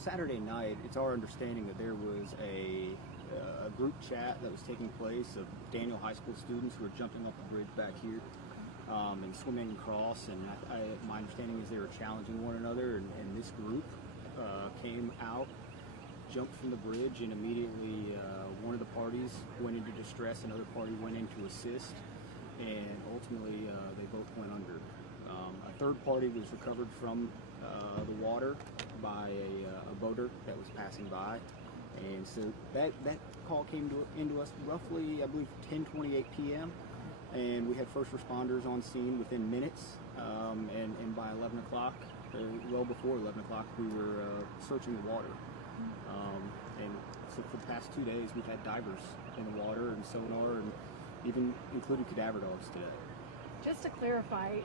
Saturday night, it's our understanding that there was a group chat that was taking place of Daniel High School students who were jumping off the bridge back here and swimming across. And my understanding is they were challenging one another, and this group came out, jumped from the bridge, and immediately one of the parties went into distress, another party went in to assist, and ultimately they both went under. A third party was recovered from the water by a boater that was passing by, and so that call came into us roughly, I believe, 10:28 p.m., and we had first responders on scene within minutes, and by 11 o'clock, well before 11 o'clock, we were searching the water. And so for the past 2 days, we've had divers in the water and sonar, and even including cadaver dogs today. Just to clarify,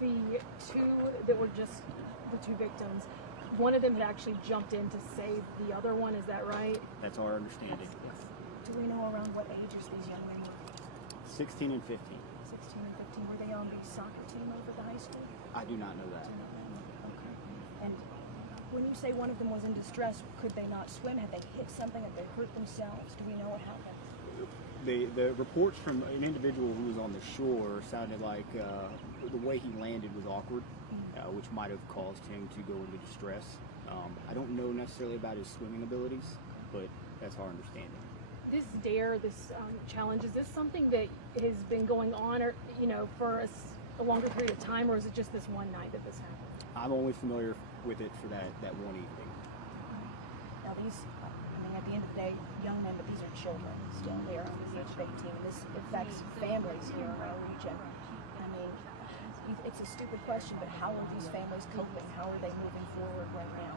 the two that were just the two victims, one of them had actually jumped in to save the other one, is that right? That's our understanding. Yes. Do we know around what ages these young men were? 16 and 15. 16 and 15. Were they on the soccer team over at the high school? I do not know that. Okay. And when you say one of them was in distress, could they not swim? Had they hit something? Had they hurt themselves? Do we know what happened? The reports from an individual who was on the shore sounded like the way he landed was awkward, which might have caused him to go into distress. I don't know necessarily about his swimming abilities, but that's our understanding. This dare, this challenge, is this something that has been going on, or for a longer period of time, or is it just this one night that this happened? I'm only familiar with it for that one evening. Now these, at the end of the day, young men, but these are children still. They are under the age of 18. This affects families here in our region. It's a stupid question, but how are these families coping? How are they moving forward right now?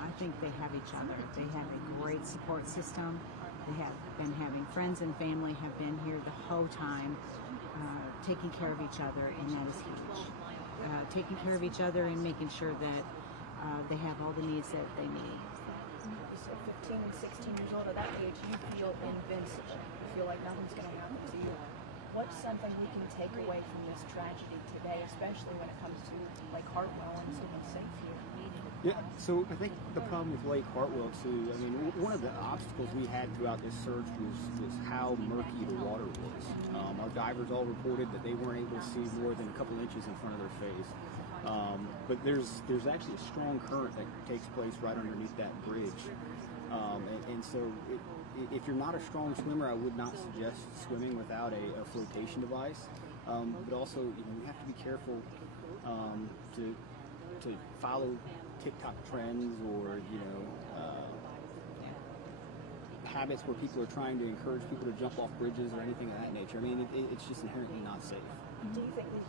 I think they have each other. They have a great support system. They have been having friends and family have been here the whole time, taking care of each other, and that is huge. Taking care of each other and making sure that they have all the needs that they need. You said 15 and 16 years old. At that age, you feel invincible. You feel like nothing's going to happen to you. What's something we can take away from this tragedy today, especially when it comes to Lake Hartwell and staying safe here? Yeah, so I think the problem with Lake Hartwell too, one of the obstacles we had throughout this search was how murky the water was. Our divers all reported that they weren't able to see more than a couple inches in front of their face. But there's actually a strong current that takes place right underneath that bridge. And so if you're not a strong swimmer, I would not suggest swimming without a flotation device. But also, you have to be careful to follow TikTok trends or habits where people are trying to encourage people to jump off bridges or anything of that nature. It's just inherently not safe. Do you think these